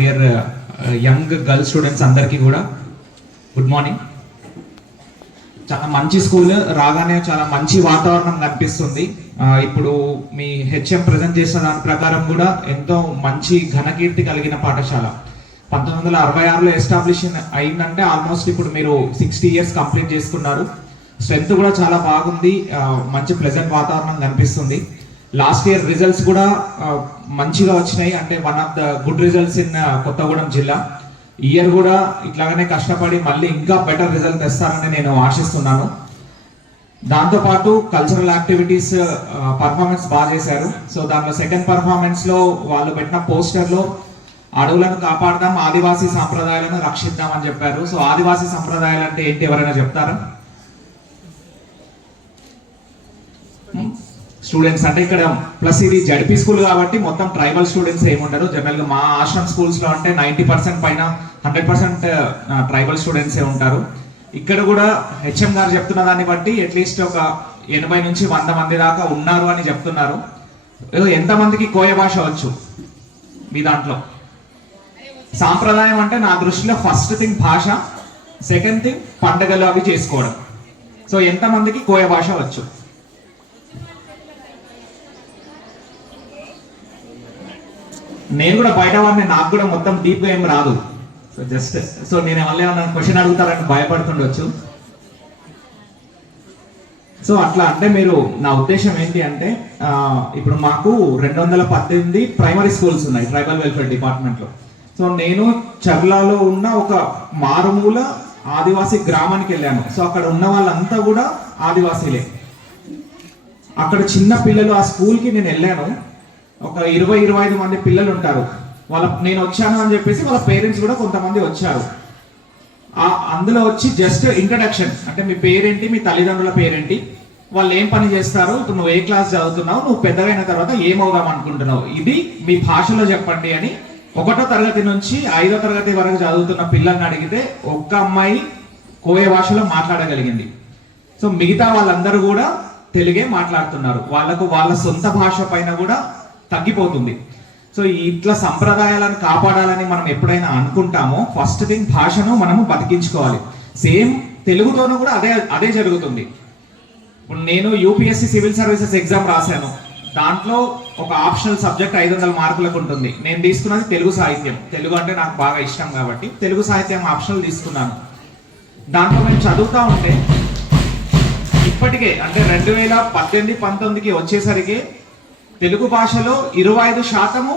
Dear young girl students అందరికీ కూడా good morning. చాలా మంచి స్కూల్, రాగానే చాలా మంచి వాతావరణం కనిపిస్తుంది. ఇప్పుడు మీ హెచ్ఎం ప్రజెంట్ చేసిన దాని ప్రకారం కూడా ఎంతో మంచి ఘనకీర్తి కలిగిన పాఠశాల. 1966లో ఎస్టాబ్లిష్ అయిందంటే ఆల్మోస్ట్ ఇప్పుడు మీరు 60 years కంప్లీట్ చేసుకున్నారు. స్ట్రెంత్ కూడా చాలా బాగుంది, మంచి ప్రెజెంట్ వాతావరణం కనిపిస్తుంది. లాస్ట్ ఇయర్ రిజల్ట్స్ కూడా మంచిగా వచ్చినాయి, అంటే one of the good results in Kothagudem జిల్లా. ఇయర్ కూడా ఇట్లాగనే కష్టపడి మళ్ళీ ఇంకా బెటర్ రిజల్ట్ తెస్తారని నేను ఆశిస్తున్నాను. దాంతోపాటు కల్చరల్ యాక్టివిటీస్ పర్ఫార్మెన్స్ బాగా చేశారు. సో దాంట్లో సెకండ్ పర్ఫార్మెన్స్ లో వాళ్ళు పెట్టిన పోస్టర్ లో అడవులను కాపాడదాం, ఆదివాసీ సాంప్రదాయాలను రక్షిద్దాం అని చెప్పారు. సో ఆదివాసీ సంప్రదాయాలు అంటే ఏంటి, ఎవరైనా చెప్తారా? స్టూడెంట్స్ అంటే ఇక్కడ ప్లస్ ఇది జడ్పీ స్కూల్ కాబట్టి మొత్తం ట్రైబల్ స్టూడెంట్స్ ఏముంటారు. జనరల్ గా మా ఆశ్రమ్ స్కూల్స్ లో అంటే 90% పైన 100% ట్రైబల్ స్టూడెంట్సే ఉంటారు. ఇక్కడ కూడా హెచ్ఎం గారు చెప్తున్న దాన్ని బట్టి అట్లీస్ట్ ఒక 80 నుంచి 100 మంది దాకా ఉన్నారు అని చెప్తున్నారు. ఎంతమందికి కోయ భాష వచ్చు మీ దాంట్లో? సాంప్రదాయం అంటే నా దృష్టిలో ఫస్ట్ థింగ్ భాష, సెకండ్ థింగ్ పండగలు అవి చేసుకోవడం. సో ఎంతమందికి కోయ భాష వచ్చు? నేను కూడా బయట వాడిని, నాకు కూడా మొత్తం డీప్ గా ఏం రాదు. సో జస్ట్ నేను మళ్ళీ ఏమన్నా క్వశ్చన్ అడుగుతారని భయపడుతుండొచ్చు. సో అట్లా అంటే మీరు, నా ఉద్దేశం ఏంటి అంటే ఇప్పుడు మాకు 218 ప్రైమరీ స్కూల్స్ ఉన్నాయి ట్రైబల్ వెల్ఫేర్ డిపార్ట్మెంట్ లో. సో నేను చర్లాలో ఉన్న ఒక మారుమూల ఆదివాసీ గ్రామానికి వెళ్ళాను. సో అక్కడ ఉన్న వాళ్ళంతా కూడా ఆదివాసీలే. అక్కడ చిన్న పిల్లలు, ఆ స్కూల్ కి నేను వెళ్ళాను, ఒక 20-25 మంది పిల్లలు ఉంటారు. నేను వచ్చాను అని చెప్పేసి వాళ్ళ పేరెంట్స్ కూడా కొంతమంది వచ్చారు. అందులో వచ్చి జస్ట్ ఇంట్రడక్షన్, అంటే మీ పేరేంటి, మీ తల్లిదండ్రుల పేరేంటి, వాళ్ళు ఏం పని చేస్తారు, ఇప్పుడు నువ్వు ఏ క్లాస్ చదువుతున్నావు, నువ్వు పెద్దగైన తర్వాత ఏమవుదాం అనుకుంటున్నావు, ఇది మీ భాషలో చెప్పండి అని 1వ తరగతి నుంచి 5వ తరగతి వరకు చదువుతున్న పిల్లల్ని అడిగితే ఒక్క అమ్మాయి కోయ భాషలో మాట్లాడగలిగింది. సో మిగతా వాళ్ళందరూ కూడా తెలుగే మాట్లాడుతున్నారు. వాళ్ళకు వాళ్ళ సొంత భాష పైన కూడా తగ్గిపోతుంది. సో ఇట్లా సంప్రదాయాలను కాపాడాలని మనం ఎప్పుడైనా అనుకుంటామో ఫస్ట్ థింగ్ భాషను మనము బతికించుకోవాలి. సేమ్ తెలుగుతోనూ కూడా అదే జరుగుతుంది. ఇప్పుడు నేను యూపీఎస్సీ సివిల్ సర్వీసెస్ ఎగ్జామ్ రాశాను. దాంట్లో ఒక ఆప్షనల్ సబ్జెక్ట్ 500 మార్కులకు ఉంటుంది. నేను తీసుకున్నది తెలుగు సాహిత్యం. తెలుగు అంటే నాకు బాగా ఇష్టం కాబట్టి తెలుగు సాహిత్యం ఆప్షనల్ తీసుకున్నాను. దాంట్లో మేము చదువుతా ఉంటే ఇప్పటికే అంటే 2018-19కి వచ్చేసరికి తెలుగు భాషలో 25%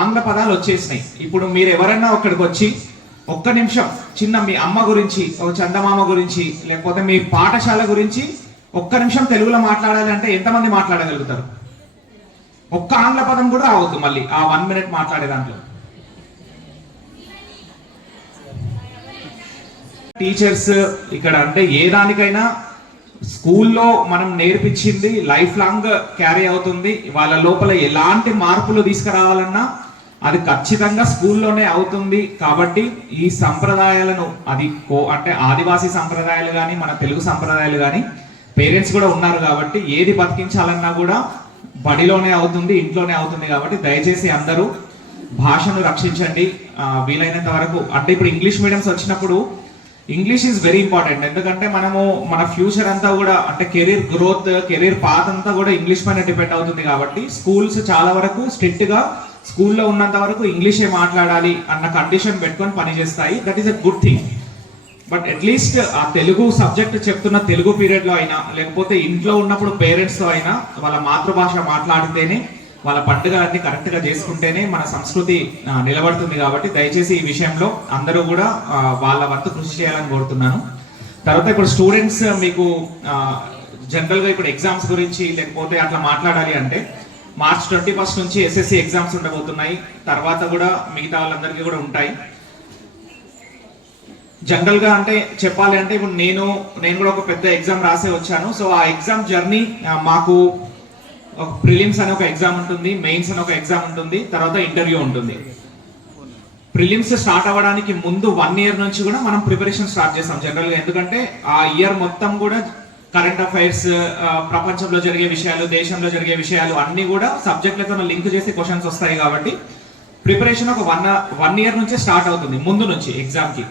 ఆంగ్ల పదాలు వచ్చేసినాయి. ఇప్పుడు మీరు ఎవరైనా అక్కడికి వచ్చి ఒక్క నిమిషం చిన్న మీ అమ్మ గురించి, ఒక చందమామ గురించి, లేకపోతే మీ పాఠశాల గురించి ఒక్క నిమిషం తెలుగులో మాట్లాడాలి అంటే ఎంతమంది మాట్లాడగలుగుతారు? ఒక్క ఆంగ్ల పదం కూడా రావద్దు మళ్ళీ ఆ 1 minute మాట్లాడే దాంట్లో. టీచర్స్ ఇక్కడ అంటే ఏ దానికైనా స్కూల్లో మనం నేర్పించింది లైఫ్ లాంగ్ క్యారీ అవుతుంది. వాళ్ళ లోపల ఎలాంటి మార్పులు తీసుకురావాలన్నా అది ఖచ్చితంగా స్కూల్లోనే అవుతుంది. కాబట్టి ఈ సంప్రదాయాలను అంటే ఆదివాసీ సంప్రదాయాలు కానీ మన తెలుగు సంప్రదాయాలు కానీ పేరెంట్స్ కూడా ఉన్నారు కాబట్టి ఏది బతికించాలన్నా కూడా బడిలోనే అవుతుంది, ఇంట్లోనే అవుతుంది. కాబట్టి దయచేసి అందరూ భాషను రక్షించండి వీలైనంత వరకు. అంటే ఇప్పుడు ఇంగ్లీష్ మీడియంస్ వచ్చినప్పుడు ఇంగ్లీష్ ఈజ్ వెరీ ఇంపార్టెంట్. ఎందుకంటే మనము మన ఫ్యూచర్ అంతా కూడా అంటే కెరీర్ గ్రోత్, కెరీర్ పాత్ అంతా కూడా ఇంగ్లీష్ పైన డిపెండ్ అవుతుంది. కాబట్టి స్కూల్స్ చాలా వరకు స్ట్రిక్ట్ గా స్కూల్లో ఉన్నంత వరకు ఇంగ్లీషే మాట్లాడాలి అన్న కండిషన్ పెట్టుకొని పనిచేస్తాయి. That is a good thing. But at least ఆ తెలుగు సబ్జెక్ట్ చెప్తున్న తెలుగు పీరియడ్ లో అయినా, లేకపోతే ఇంట్లో ఉన్నప్పుడు పేరెంట్స్ తో అయినా వాళ్ళ మాతృభాష మాట్లాడితేనే, వాళ్ళ పండుగలన్నీ కరెక్ట్ గా చేసుకుంటేనే మన సంస్కృతి నిలబడుతుంది. కాబట్టి దయచేసి ఈ విషయంలో అందరూ కూడా వాళ్ళ వంతు కృషి చేయాలని కోరుతున్నాను. తర్వాత ఇప్పుడు స్టూడెంట్స్ మీకు జనరల్ గా ఇప్పుడు ఎగ్జామ్స్ గురించి లేకపోతే అట్లా మాట్లాడాలి అంటే March 21 నుంచి ఎస్ఎస్సి ఎగ్జామ్స్ ఉండబోతున్నాయి. తర్వాత కూడా మిగతా వాళ్ళందరికీ కూడా ఉంటాయి. జనరల్ గా అంటే చెప్పాలి అంటే ఇప్పుడు నేను కూడా ఒక పెద్ద ఎగ్జామ్ రాసే వచ్చాను. సో ఆ ఎగ్జామ్ జర్నీ మాకు ఒక ప్రిలిమ్స్ అనే ఒక ఎగ్జామ్ ఉంటుంది, మెయిన్స్ అనే ఒక ఎగ్జామ్ ఉంటుంది, తర్వాత ఇంటర్వ్యూ ఉంటుంది. ప్రిలిమ్స్ స్టార్ట్ అవ్వడానికి ముందు 1 year నుంచి కూడా మనం ప్రిపరేషన్ స్టార్ట్ చేస్తాం జనరల్ గా. ఎందుకంటే ఆ ఇయర్ మొత్తం కూడా కరెంట్ అఫైర్స్, ప్రపంచంలో జరిగే విషయాలు, దేశంలో జరిగే విషయాలు అన్ని కూడా సబ్జెక్టులతో లింక్ చేసి క్వశ్చన్స్ వస్తాయి. కాబట్టి ప్రిపరేషన్ ఒక వన్ ఇయర్ నుంచే స్టార్ట్ అవుతుంది, ముందు నుంచి ఎగ్జామ్కి.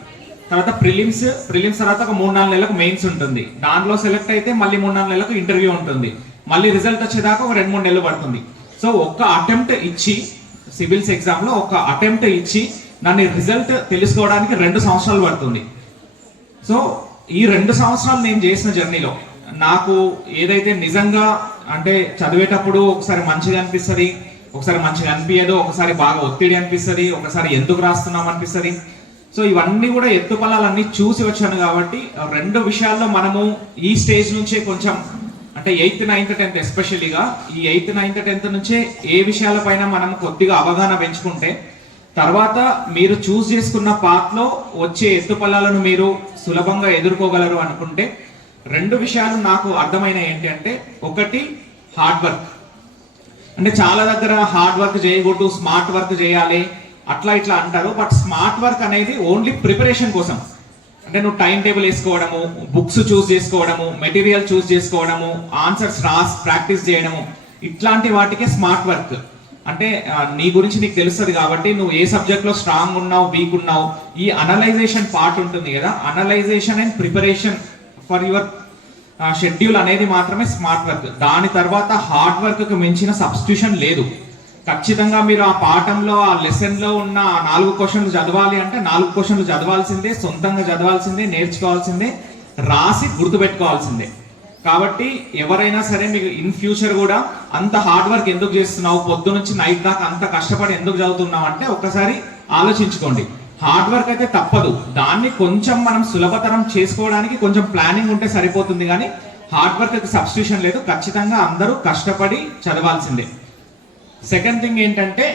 తర్వాత ప్రిలిమ్స్ తర్వాత ఒక 3-4 నెలలకు మెయిన్స్ ఉంటుంది. దాంట్లో సెలెక్ట్ అయితే మళ్ళీ 3-4 నెలలకు ఇంటర్వ్యూ ఉంటుంది. మళ్ళీ రిజల్ట్ వచ్చేదాకా ఒక 2-3 నెలలు పడుతుంది. సో ఒక్క అటెంప్ట్ ఇచ్చి, సివిల్స్ ఎగ్జామ్లో ఒక అటెంప్ట్ ఇచ్చి దాని రిజల్ట్ తెలుసుకోవడానికి 2 సంవత్సరాలు పడుతుంది. సో ఈ 2 సంవత్సరాలు నేను చేసిన జర్నీలో నాకు ఏదైతే నిజంగా అంటే చదివేటప్పుడు ఒకసారి మంచిగా అనిపిస్తుంది, ఒకసారి మంచిగా అనిపించదు, ఒకసారి బాగా ఒత్తిడి అనిపిస్తుంది, ఒకసారి ఎందుకు రాస్తున్నాం అనిపిస్తుంది. సో ఇవన్నీ కూడా ఎత్తుపల్లాలన్నీ చూసి వచ్చాను కాబట్టి 2 విషయాల్లో మనము ఈ స్టేజ్ నుంచే కొంచెం అంటే 8th, 9th, 10th ఎస్పెషల్లీగా ఈ 8th, 9th, 10th నుంచే ఏ విషయాలపైన మనం కొద్దిగా అవగాహన పెంచుకుంటే తర్వాత మీరు చూస్ చేసుకున్న పాత్లో వచ్చే ఎత్తుపల్లాలను మీరు సులభంగా ఎదుర్కోగలరు అనుకుంటే 2 విషయాలు నాకు అర్థమైన ఏంటి అంటే, ఒకటి హార్డ్ వర్క్. అంటే చాలా దగ్గర హార్డ్ వర్క్ చేయకూడదు, స్మార్ట్ వర్క్ చేయాలి అట్లా ఇట్లా అంటారు. బట్ స్మార్ట్ వర్క్ అనేది ఓన్లీ ప్రిపరేషన్ కోసం. అంటే నువ్వు టైం టేబుల్ వేసుకోవడము, బుక్స్ చూస్ చేసుకోవడము, మెటీరియల్ చూస్ చేసుకోవడము, ఆన్సర్స్ ప్రాక్టీస్ చేయడము, ఇట్లాంటి వాటికే స్మార్ట్ వర్క్. అంటే నీ గురించి నీకు తెలుస్తుంది కాబట్టి నువ్వు ఏ సబ్జెక్ట్ లో స్ట్రాంగ్ ఉన్నావు, వీక్ ఉన్నావు, ఈ అనలైజేషన్ పార్ట్ ఉంటుంది కదా, analysation and preparation for your schedule అనేది మాత్రమే స్మార్ట్ వర్క్. దాని తర్వాత హార్డ్ వర్క్ కు మించిన సబ్స్టిట్యూషన్ లేదు. ఖచ్చితంగా మీరు ఆ పాఠంలో ఆ లెసన్ లో ఉన్న 4 క్వశ్చన్లు చదవాలి అంటే 4 క్వశ్చన్లు చదవాల్సిందే, సొంతంగా చదవాల్సిందే, నేర్చుకోవాల్సిందే, రాసి గుర్తుపెట్టుకోవాల్సిందే. కాబట్టి ఎవరైనా సరే మీకు ఇన్ ఫ్యూచర్ కూడా అంత హార్డ్ వర్క్ ఎందుకు చేస్తున్నావు, పొద్దు నుంచి నైట్ దాకా అంత కష్టపడి ఎందుకు చదువుతున్నావు అంటే ఒక్కసారి ఆలోచించుకోండి. హార్డ్ వర్క్ అయితే తప్పదు, దాన్ని కొంచెం మనం సులభతరం చేసుకోవడానికి కొంచెం ప్లానింగ్ ఉంటే సరిపోతుంది, కానీ హార్డ్ వర్క్ సబ్స్టిట్యూషన్ లేదు. ఖచ్చితంగా అందరూ కష్టపడి చదవాల్సిందే. సెకండ్ థింగ్ ఏంటంటే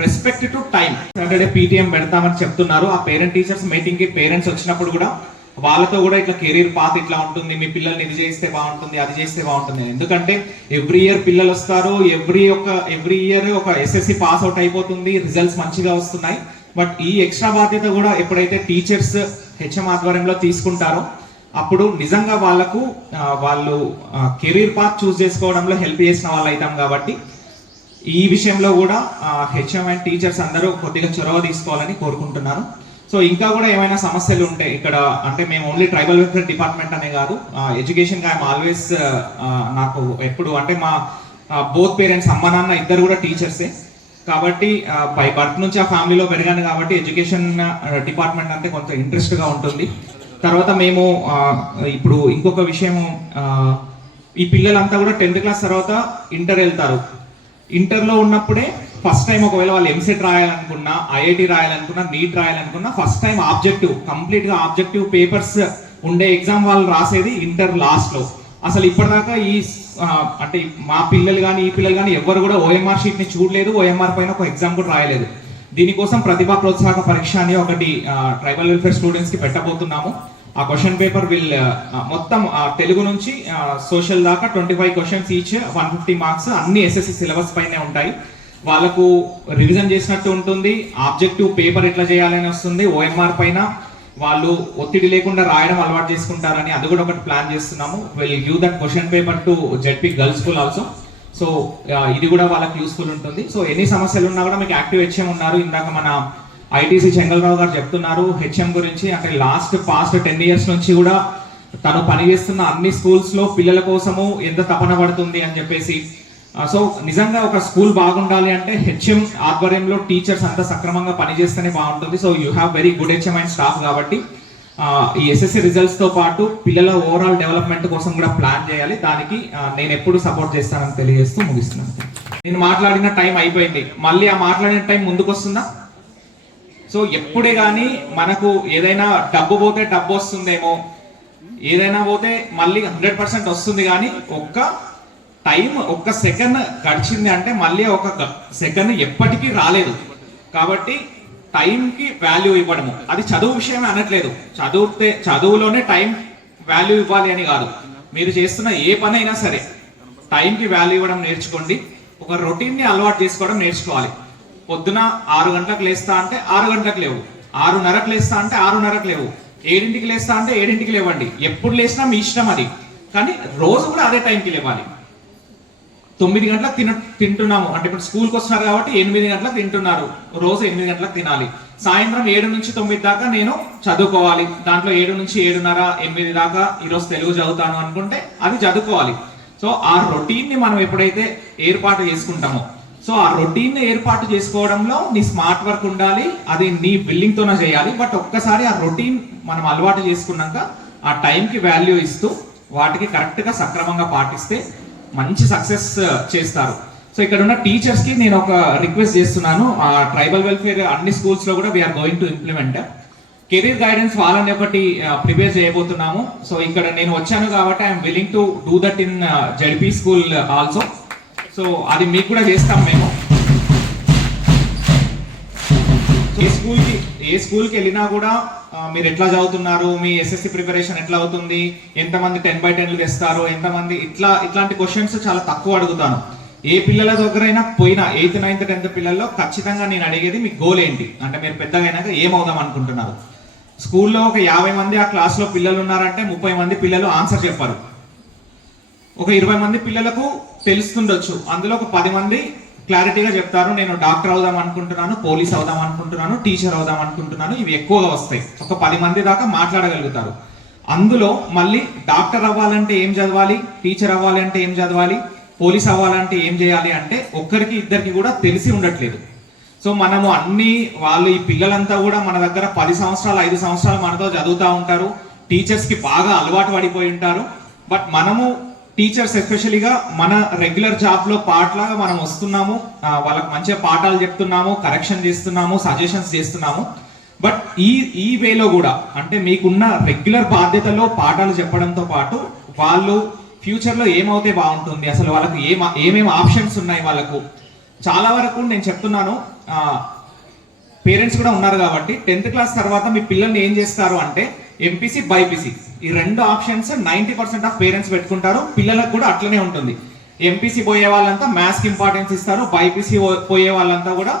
respect to time. Saturday PTM పెడతామని చెప్తున్నారు. ఆ పేరెంట్ టీచర్స్ మీటింగ్ కి పేరెంట్స్ వచ్చినప్పుడు కూడా వాళ్ళతో కూడా ఇట్లా కెరీర్ పాత్ ఇట్లా ఉంటుంది, మీ పిల్లల్ని ఇది చేస్తే బాగుంటుంది, అది చేస్తే బాగుంటుంది. ఎందుకంటే ఎవ్రీ ఇయర్ పిల్లలు వస్తారు, ఎవ్రీ ఇయర్ ఒక ఎస్ఎస్సి పాస్ అవుట్ అయిపోతుంది, రిజల్ట్స్ మంచిగా వస్తున్నాయి. బట్ ఈ ఎక్స్ట్రా బాధ్యత కూడా ఎప్పుడైతే టీచర్స్ హెచ్ఎం ఆధ్వర్యంలో తీసుకుంటారో అప్పుడు నిజంగా వాళ్ళు కెరీర్ పాత్ చూస్ చేసుకోవడంలో హెల్ప్ చేసిన వాళ్ళు అవుతాం. కాబట్టి ఈ విషయంలో కూడా హెచ్ఎం అండ్ టీచర్స్ అందరూ కొద్దిగా చొరవ తీసుకోవాలని కోరుకుంటున్నాను. సో ఇంకా కూడా ఏమైనా సమస్యలు ఉంటే ఇక్కడ అంటే మేము ఓన్లీ ట్రైబల్ వెల్ఫేర్ డిపార్ట్మెంట్ అనే కాదు, ఎడ్యుకేషన్ ఐఎమ్ ఆల్వేస్ నాకు ఎప్పుడు అంటే మా బోత్ పేరెంట్స్ అమ్మ నాన్న ఇద్దరు కూడా టీచర్సే కాబట్టి బై బర్త్ నుంచి ఆ ఫ్యామిలీలో పెరిగాను కాబట్టి ఎడ్యుకేషన్ డిపార్ట్మెంట్ అంటే కొంత ఇంట్రెస్ట్గా ఉంటుంది. తర్వాత మేము ఇప్పుడు ఇంకొక విషయము, ఈ పిల్లలంతా కూడా 10th క్లాస్ తర్వాత ఇంటర్ వెళ్తారు. ఇంటర్లో ఉన్నప్పుడే ఫస్ట్ టైం ఒకవేళ వాళ్ళు ఎంసెట్ రాయాలనుకున్నా, ఐఐటి రాయాలనుకున్నా, నీట్ రాయాలనుకున్నా ఫస్ట్ టైం కంప్లీట్గా ఆబ్జెక్టివ్ పేపర్స్ ఉండే ఎగ్జామ్ వాళ్ళు రాసేది ఇంటర్ లాస్ట్లో. అసలు ఇప్పటిదాకా అంటే మా పిల్లలు కానీ ఈ పిల్లలు కానీ ఎవరు కూడా ఓఎంఆర్ షీట్ని చూడలేదు, ఓఎంఆర్ పైన ఒక ఎగ్జామ్ కూడా రాయలేదు. దీనికోసం ప్రతిభా ప్రోత్సాహక పరీక్ష అని ఒకటి ట్రైబల్ వెల్ఫేర్ స్టూడెంట్స్కి పెట్టబోతున్నాము. ఆ క్వశ్చన్ పేపర్ మొత్తం తెలుగు నుంచి సోషల్ దాకా 25 క్వశ్చన్స్ ఈచ్, 150 మార్క్స్, అన్ని ఎస్ఎస్సి సిలబస్ పైనే ఉంటాయి. వాళ్ళకు రివిజన్ చేసినట్టు ఉంటుంది, ఆబ్జెక్టివ్ పేపర్ ఎట్లా చేయాలని వస్తుంది, ఓఎంఆర్ పైన వాళ్ళు ఒత్తిడి లేకుండా రాయడం అలవాటు చేసుకుంటారని అది కూడా ఒకటి ప్లాన్ చేస్తున్నాము. Will give that question paper to ZP girls school also. So ఇది కూడా వాళ్ళకి యూస్ఫుల్ ఉంటుంది. సో ఎన్ని సమస్యలు ఉన్నా కూడా మీకు యాక్టివ్ హెచ్ఎం ఉన్నారు. ఇందాక మన ఐటీసీ చెంగల్రావు గారు చెప్తున్నారు హెచ్ఎం గురించి. అంటే పాస్ట్ 10 years నుంచి కూడా తను పనిచేస్తున్న అన్ని స్కూల్స్ లో పిల్లల కోసము ఎంత తపన పడుతుంది అని చెప్పేసి. సో నిజంగా ఒక స్కూల్ బాగుండాలి అంటే హెచ్ఎం ఆధ్వర్యంలో టీచర్స్ అంతా సక్రమంగా పనిచేస్తేనే బాగుంటుంది. So you have very good HM and staff కాబట్టి ఈ ఎస్ఎస్సి రిజల్ట్స్ తో పాటు పిల్లల ఓవరాల్ డెవలప్మెంట్ కోసం కూడా ప్లాన్ చేయాలి. దానికి నేను ఎప్పుడు సపోర్ట్ చేస్తానని తెలియజేస్తూ ముగిస్తున్నాను. నేను మాట్లాడిన టైం అయిపోయింది, మళ్ళీ ఆ మాట్లాడిన టైం ముందుకు వస్తుందా? సో ఎప్పుడే కానీ మనకు ఏదైనా డబ్బు పోతే డబ్బు వస్తుందేమో, ఏదైనా పోతే మళ్ళీ 100% వస్తుంది, కానీ ఒక్క సెకండ్ గడిచింది అంటే మళ్ళీ ఒక సెకండ్ ఎప్పటికీ రాలేదు. కాబట్టి టైంకి వాల్యూ ఇవ్వడము, అది చదువు విషయమే అనట్లేదు. చదువులోనే టైం వాల్యూ ఇవ్వాలి అని కాదు, మీరు చేస్తున్న ఏ పని అయినా సరే టైంకి వాల్యూ ఇవ్వడం నేర్చుకోండి. ఒక రొటీన్ని అలవాటు చేసుకోవడం నేర్చుకోవాలి. పొద్దున 6 గంటలకు లేస్తా అంటే 6 గంటలకు లేవు, 6:30కు లేస్తా అంటే 6:30కు లేవు, 7ంటికి లేస్తా అంటే 7ంటికి లేవండి. ఎప్పుడు లేసినా మీ ఇష్టం అది, కానీ రోజు కూడా అదే టైంకి లేవాలి. 9 గంటలకు తింటున్నాము అంటే ఇప్పుడు స్కూల్కి వస్తున్నారు కాబట్టి 8 గంటలకు తింటున్నారు, రోజు 8 గంటలకు తినాలి. సాయంత్రం 7 నుంచి 9 దాకా నేను చదువుకోవాలి, దాంట్లో 7 నుంచి 7:30 8 దాకా ఈరోజు తెలుగు చదువుతాను అనుకుంటే అది చదువుకోవాలి. సో ఆ రొటీన్ ని మనం ఎప్పుడైతే ఏర్పాటు చేసుకుంటామో, సో ఆ రొటీన్ ని ఏర్పాటు చేసుకోవడంలో నీ స్మార్ట్ వర్క్ ఉండాలి, అది నీ బిల్లింగ్ తోనే చేయాలి. బట్ ఒక్కసారి ఆ రొటీన్ మనం అలవాటు చేసుకున్నాక ఆ టైంకి వాల్యూ ఇస్తూ వాటికి కరెక్ట్ గా సక్రమంగా పాటిస్తే మంచి సక్సెస్ చేస్తారు. సో ఇక్కడ ఉన్న టీచర్స్ కి నేను ఒక రిక్వెస్ట్ చేస్తున్నాను, ఆ ట్రైబల్ వెల్ఫేర్ అన్ని స్కూల్స్ లో కూడా we are going to implement career guidance వాళ్ళని ఒకటి ప్రిపేర్ చేయబోతున్నాము. సో ఇక్కడ నేను వచ్చాను కాబట్టి I'm willing to do that in ZP school also. So అది మీకు కూడా చేస్తాం మేము. ఏ స్కూల్కి వెళ్ళినా కూడా మీరు ఎట్లా చదువుతున్నారు, మీ ఎస్ఎస్సి ప్రిపరేషన్ ఎట్లా అవుతుంది, ఎంతమంది 10/10 తెస్తారు, ఎంతమంది ఇట్లాంటి క్వశ్చన్స్ చాలా తక్కువ అడుగుతాను. ఏ పిల్లల దగ్గరైనా పోయినా 8th 9th 10th పిల్లల్లో ఖచ్చితంగా నేను అడిగేది మీ గోల్ ఏంటి, అంటే మీరు పెద్దగా అయినాక ఏమవుదాం అనుకుంటున్నారు. స్కూల్లో ఒక 50 మంది ఆ క్లాస్లో పిల్లలు ఉన్నారంటే 30 మంది పిల్లలు ఆన్సర్ చెప్పారు. ఒక 20 మంది పిల్లలకు తెలుస్తుండొచ్చు, అందులో ఒక 10 మంది క్లారిటీగా చెప్తారు, నేను డాక్టర్ అవుదాం అనుకుంటున్నాను, పోలీస్ అవుదాం అనుకుంటున్నాను, టీచర్ అవుదాం అనుకుంటున్నాను. ఇవి ఎక్కువగా వస్తాయి. ఒక 10 మంది దాకా మాట్లాడగలుగుతారు. అందులో మళ్ళీ డాక్టర్ అవ్వాలంటే ఏం చదవాలి, టీచర్ అవ్వాలంటే ఏం చదవాలి, పోలీస్ అవ్వాలంటే ఏం చేయాలి అంటే ఒక్కరికి ఇద్దరికి కూడా తెలిసి ఉండట్లేదు. సో మనము వాళ్ళు ఈ పిల్లలంతా కూడా మన దగ్గర 10 సంవత్సరాలు 5 సంవత్సరాలు మనతో చదువుతూ ఉంటారు, టీచర్స్ కి బాగా అలవాటు పడిపోయి ఉంటారు. బట్ మనము టీచర్స్ ఎస్పెషలీగా మన రెగ్యులర్ జాబ్ లో పార్ట్ లాగా మనం వస్తున్నాము, వాళ్ళకి మంచిగా పాఠాలు చెప్తున్నాము, కరెక్షన్ చేస్తున్నాము, సజెషన్స్ చేస్తున్నాము. బట్ ఈ వేలో కూడా అంటే మీకున్న రెగ్యులర్ బాధ్యతలో పాఠాలు చెప్పడంతో పాటు వాళ్ళు ఫ్యూచర్ లో ఏమవుతే బాగుంటుంది, అసలు వాళ్ళకి ఏమేమి ఆప్షన్స్ ఉన్నాయి, వాళ్ళకు చాలా వరకు నేను చెప్తున్నాను. పేరెంట్స్ కూడా ఉన్నారు కాబట్టి 10th క్లాస్ తర్వాత మీ పిల్లల్ని ఏం చేస్తారు అంటే ఎంపీసీ బైపీసీ ఈ 2 ఆప్షన్స్ 90% ఆఫ్ పేరెంట్స్ పెట్టుకుంటారు. పిల్లలకు కూడా అట్లనే ఉంటుంది. ఎంపీసీ పోయే వాళ్ళంతా మ్యాథ్స్ కి ఇంపార్టెన్స్ ఇస్తారు, బైపీసీ పోయే వాళ్ళంతా కూడా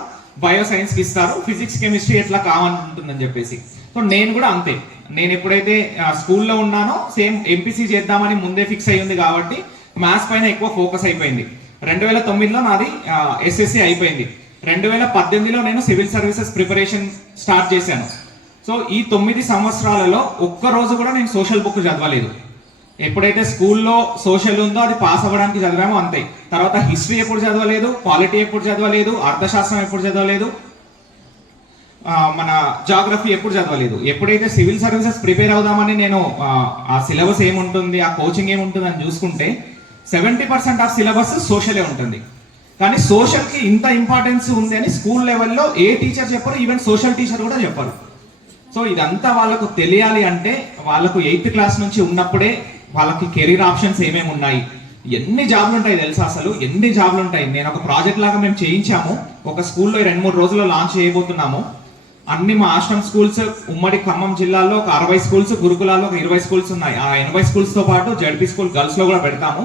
బయో సైన్స్ కి ఇస్తారు, ఫిజిక్స్ కెమిస్ట్రీ ఎట్లా కావాలంటుందని చెప్పేసి. సో నేను కూడా అంతే, నేను ఎప్పుడైతే స్కూల్లో ఉన్నానో సేమ్ ఎంపీసీ చేద్దామని ముందే ఫిక్స్ అయ్యింది కాబట్టి మ్యాథ్స్ పైన ఎక్కువ ఫోకస్ అయిపోయింది. 2009లో నాది ఎస్ఎస్సి అయిపోయింది. 2018లో నేను సివిల్ సర్వీసెస్ ప్రిపరేషన్ స్టార్ట్ చేశాను. సో ఈ 9 సంవత్సరాలలో ఒక్కరోజు కూడా నేను సోషల్ బుక్ చదవలేదు. ఎప్పుడైతే స్కూల్లో సోషల్ ఉందో అది పాస్ అవ్వడానికి చదివామో అంతే. తర్వాత హిస్టరీ ఎప్పుడు చదవలేదు, పాలిటీ ఎప్పుడు చదవలేదు, అర్థశాస్త్రం ఎప్పుడు చదవలేదు, మన జాగ్రఫీ ఎప్పుడు చదవలేదు. ఎప్పుడైతే సివిల్ సర్వీసెస్ ప్రిపేర్ అవుదామని నేను ఆ సిలబస్ ఏముంటుంది, ఆ కోచింగ్ ఏముంటుంది అని చూసుకుంటే 70% ఆఫ్ సిలబస్ సోషలే ఉంటుంది. కానీ సోషల్ కి ఇంత ఇంపార్టెన్స్ ఉంది అని స్కూల్ లెవెల్లో ఏ టీచర్ చెప్పరు, ఈవెన్ సోషల్ టీచర్ కూడా చెప్పరు. సో ఇదంతా వాళ్ళకు తెలియాలి అంటే వాళ్ళకు 8th క్లాస్ నుంచి ఉన్నప్పుడే వాళ్ళకి కెరీర్ ఆప్షన్స్ ఏమేమి ఉన్నాయి, ఎన్ని జాబ్లు ఉంటాయి తెలుసా, అసలు ఎన్ని జాబ్లు ఉంటాయి. నేను ఒక ప్రాజెక్ట్ లాగా మేము చేయించాము, ఒక స్కూల్లో 2-3 రోజుల్లో లాంచ్ చేయబోతున్నాము. అన్ని మా ఆశ్రమ్ స్కూల్స్ ఉమ్మడి ఖమ్మం జిల్లాలో ఒక 60 స్కూల్స్, గురుకులాల్లో ఒక 20 స్కూల్స్ ఉన్నాయి. ఆ 80 స్కూల్స్ తో పాటు జడ్పీ స్కూల్ గర్ల్స్ లో కూడా పెడతాము.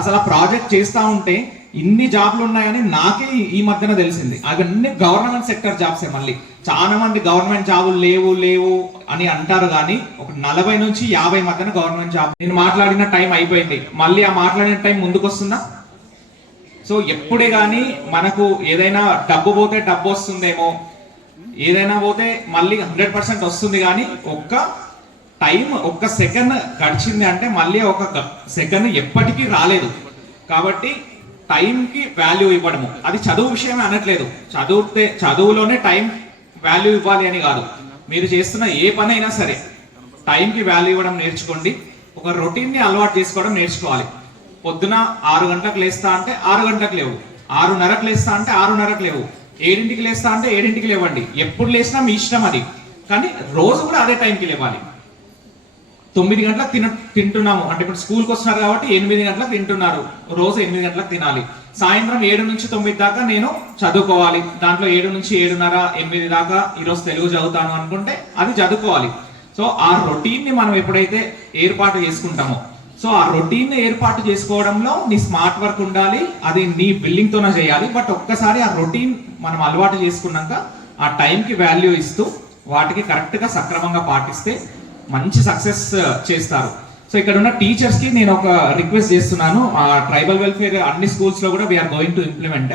అసలు ఆ ప్రాజెక్ట్ చేస్తా ఉంటే ఇన్ని జాబ్లు ఉన్నాయని నాకే ఈ మధ్యన తెలిసింది. అవన్నీ గవర్నమెంట్ సెక్టర్ జాబ్సే. మళ్ళీ చాలా మంది గవర్నమెంట్ జాబులు లేవు అని అంటారు, కానీ ఒక 40 నుంచి 50 మధ్యన గవర్నమెంట్ జాబ్. నేను మాట్లాడిన టైం అయిపోయింది, మళ్ళీ ఆ మాట్లాడిన టైం ముందుకు వస్తుందా? సో ఎప్పుడే కానీ మనకు ఏదైనా డబ్బు పోతే డబ్బు వస్తుందేమో, ఏదైనా పోతే మళ్ళీ 100% వస్తుంది, కానీ ఒక్క సెకండ్ గడిచింది అంటే మళ్ళీ ఒక సెకండ్ ఎప్పటికీ రాలేదు. కాబట్టి టైంకి వాల్యూ ఇవ్వడము, అది చదువు విషయమే అనట్లేదు, చదువులోనే టైం వాల్యూ ఇవ్వాలి అని కాదు. మీరు చేస్తున్న ఏ పని అయినా సరే టైంకి వాల్యూ ఇవ్వడం నేర్చుకోండి. ఒక రొటీన్ని అలవాటు చేసుకోవడం నేర్చుకోవాలి. పొద్దున 6 గంటలకు లేస్తా అంటే 6 గంటలకు లేవు, 6:30కు లేస్తా అంటే 6:30కు లేవు, 7ంటికి లేస్తా అంటే 7ంటికి లేవండి. ఎప్పుడు లేసినా మీ ఇష్టం అది, కానీ రోజు కూడా అదే టైంకి లేవాలి. 9 గంటలకు తింటున్నాము అంటే ఇప్పుడు స్కూల్కి వస్తున్నారు కాబట్టి 8 గంటలకు తింటున్నారు, రోజు 8 గంటలకు తినాలి. సాయంత్రం 7 నుంచి 9 దాకా నేను చదువుకోవాలి, దాంట్లో 7 నుంచి 7:30 8 దాకా ఈరోజు తెలుగు చదువుతాను అనుకుంటే అది చదువుకోవాలి. సో ఆ రొటీన్ ని మనం ఎప్పుడైతే ఏర్పాటు చేసుకుంటామో, సో ఆ రొటీన్ ఏర్పాటు చేసుకోవడంలో నీ స్మార్ట్ వర్క్ ఉండాలి, అది నీ బిల్లింగ్ తోనే చేయాలి. బట్ ఒక్కసారి ఆ రొటీన్ మనం అలవాటు చేసుకున్నాక ఆ టైంకి వాల్యూ ఇస్తూ వాటికి కరెక్ట్ గా సక్రమంగా పాటిస్తే మంచి సక్సెస్ చేస్తారు. సో ఇక్కడ ఉన్న టీచర్స్ కి నేను ఒక రిక్వెస్ట్ చేస్తున్నాను, ఆ ట్రైబల్ వెల్ఫేర్ అన్ని స్కూల్స్ లో కూడా we are going to implement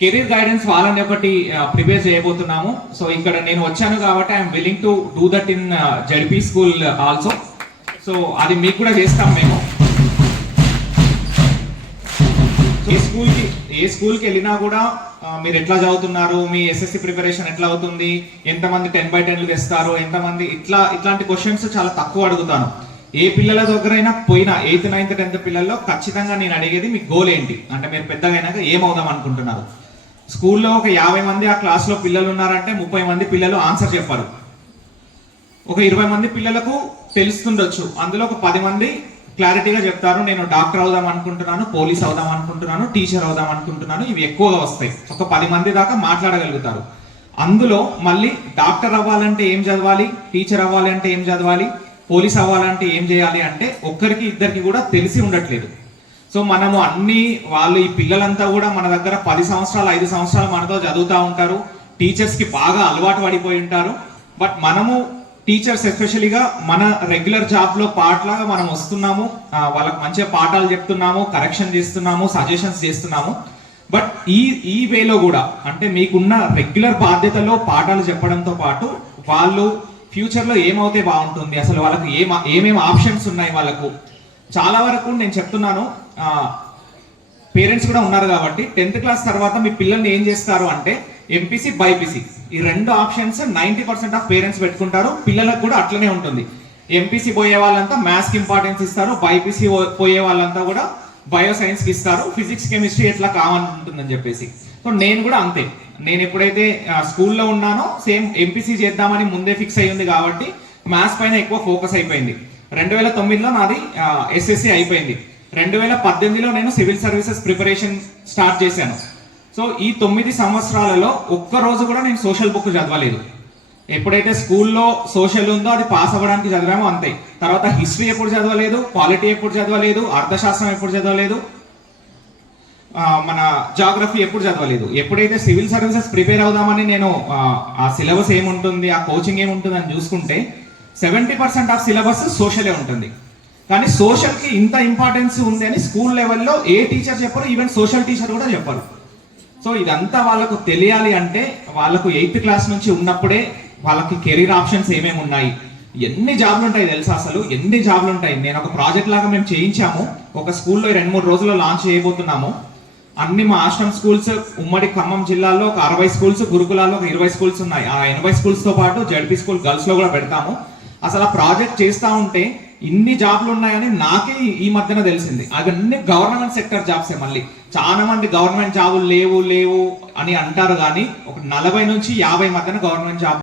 career guidance వాళ్ళని ఒకటి ప్రిపేర్ చేయబోతున్నాము. సో ఇక్కడ నేను వచ్చాను కాబట్టి I'm willing to do that in ZP school also. So అది మీకు కూడా చేస్తాం మేము. ఏ స్కూల్కి వెళ్ళినా కూడా మీరు ఎట్లా చదువుతున్నారు, మీ ఎస్ఎస్సి ప్రిపరేషన్ ఎట్లా అవుతుంది, ఎంతమంది 10/10 తెస్తారు, ఎంతమంది ఇట్లాంటి క్వశ్చన్స్ చాలా తక్కువ అడుగుతాను. ఏ పిల్లల దగ్గరైనా పోయినా 8th 9th 10th పిల్లల్లో ఖచ్చితంగా నేను అడిగేది మీ గోల్ ఏంటి, అంటే మీరు పెద్దగా అయినాక ఏమవుదాం అనుకుంటున్నారు. స్కూల్లో ఒక 50 మంది ఆ క్లాస్లో పిల్లలు ఉన్నారంటే 30 మంది పిల్లలు ఆన్సర్ చెప్పారు. ఒక 20 మంది పిల్లలకు తెలుస్తుండొచ్చు, అందులో ఒక 10 మంది క్లారిటీగా చెప్తారు, నేను డాక్టర్ అవుదాం అనుకుంటున్నాను, పోలీస్ అవుదాం అనుకుంటున్నాను, టీచర్ అవుదాం అనుకుంటున్నాను. ఇవి ఎక్కువగా వస్తాయి. ఒక 10 మంది దాకా మాట్లాడగలుగుతారు. అందులో మళ్ళీ డాక్టర్ అవ్వాలంటే ఏం చదవాలి, టీచర్ అవ్వాలంటే ఏం చదవాలి, పోలీస్ అవ్వాలంటే ఏం చేయాలి అంటే ఒక్కరికి ఇద్దరికి కూడా తెలిసి ఉండట్లేదు. సో మనము వాళ్ళు ఈ పిల్లలంతా కూడా మన దగ్గర 10 సంవత్సరాలు 5 సంవత్సరాలు మనతో చదువుతూ ఉంటారు, టీచర్స్ కి బాగా అలవాటు పడిపోయి ఉంటారు. బట్ మనము టీచర్స్ ఎస్పెషలీగా మన రెగ్యులర్ జాబ్ లో పార్ట్ లాగా మనం వస్తున్నాము, వాళ్ళకి మంచిగా పాఠాలు చెప్తున్నాము, కరెక్షన్ చేస్తున్నాము, సజెషన్స్ చేస్తున్నాము. బట్ ఈ వేలో కూడా అంటే మీకున్న రెగ్యులర్ బాధ్యతలో పాఠాలు చెప్పడంతో పాటు వాళ్ళు ఫ్యూచర్ లో ఏమవుతే బాగుంటుంది, అసలు వాళ్ళకి ఏమేమి ఆప్షన్స్ ఉన్నాయి, వాళ్ళకు చాలా వరకు నేను చెప్తున్నాను. పేరెంట్స్ కూడా ఉన్నారు కాబట్టి 10th క్లాస్ తర్వాత మీ పిల్లల్ని ఏం చేస్తారు అంటే ఎంపీసీ బైపీసీ ఈ 2 ఆప్షన్స్ 90% ఆఫ్ పేరెంట్స్ పెట్టుకుంటారు. పిల్లలకు కూడా అట్లనే ఉంటుంది. ఎంపీసీ పోయే వాళ్ళంతా మ్యాథ్స్ కి ఇంపార్టెన్స్ ఇస్తారు, బైపీసీ పోయే వాళ్ళంతా కూడా బయో సైన్స్ కి ఇస్తారు, ఫిజిక్స్ కెమిస్ట్రీ ఎట్లా కావాలంటుందని చెప్పేసి. సో నేను కూడా అంతే, నేను ఎప్పుడైతే స్కూల్లో ఉన్నానో సేమ్ ఎంపీసీ చేద్దామని ముందే ఫిక్స్ అయ్యింది కాబట్టి మ్యాథ్స్ పైన ఎక్కువ ఫోకస్ అయిపోయింది. 2009లో నాది ఎస్ఎస్సి అయిపోయింది. 2018లో నేను సివిల్ సర్వీసెస్ ప్రిపరేషన్ స్టార్ట్ చేశాను. సో ఈ 9 సంవత్సరాలలో ఒక్క రోజు కూడా నేను సోషల్ బుక్ చదవలేదు. ఎప్పుడైతే స్కూల్లో సోషల్ ఉందో అది పాస్ అవ్వడానికి చదివామో అంతే. తర్వాత హిస్టరీ ఎప్పుడు చదవలేదు, పాలిటీ ఎప్పుడు చదవలేదు, అర్థశాస్త్రం ఎప్పుడు చదవలేదు, మన జాగ్రఫీ ఎప్పుడు చదవలేదు. ఎప్పుడైతే సివిల్ సర్వీసెస్ ప్రిపేర్ అవుదామని నేను ఆ సిలబస్ ఏముంటుంది, ఆ కోచింగ్ ఏముంటుంది అని చూసుకుంటే 70% ఆఫ్ సిలబస్ సోషలే ఉంటుంది. కానీ సోషల్ కి ఇంత ఇంపార్టెన్స్ ఉంది అని స్కూల్ లెవెల్లో ఏ టీచర్ చెప్పరు, ఈవెన్ సోషల్ టీచర్ కూడా చెప్పరు. సో ఇదంతా వాళ్ళకు తెలియాలి అంటే వాళ్ళకు 8th క్లాస్ నుంచి ఉన్నప్పుడే వాళ్ళకి కెరీర్ ఆప్షన్స్ ఏమేమి ఉన్నాయి, ఎన్ని జాబ్లు ఉంటాయి తెలుసా, అసలు ఎన్ని జాబ్లు ఉంటాయి. నేను ఒక ప్రాజెక్ట్ లాగా మేము చేయించాము, ఒక స్కూల్లో 2-3 రోజుల్లో లాంచ్ చేయబోతున్నాము. అన్ని మా ఆశ్రమ్ స్కూల్స్ ఉమ్మడి ఖమ్మం జిల్లాలో ఒక 60 స్కూల్స్, గురుకులాల్లో ఒక 20 స్కూల్స్ ఉన్నాయి. ఆ 80 స్కూల్స్ తో పాటు జడ్పీ స్కూల్ గర్ల్స్ లో కూడా పెడతాము. అసలు ఆ ప్రాజెక్ట్ చేస్తా ఉంటే ఇన్ని జాబ్లు ఉన్నాయని నాకే ఈ మధ్యన తెలిసింది. అవన్నీ గవర్నమెంట్ సెక్టర్ జాబ్సే. మళ్ళీ చాలా మంది గవర్నమెంట్ జాబులు లేవు అని అంటారు, కానీ ఒక 40 నుంచి 50 మధ్యన గవర్నమెంట్ జాబ్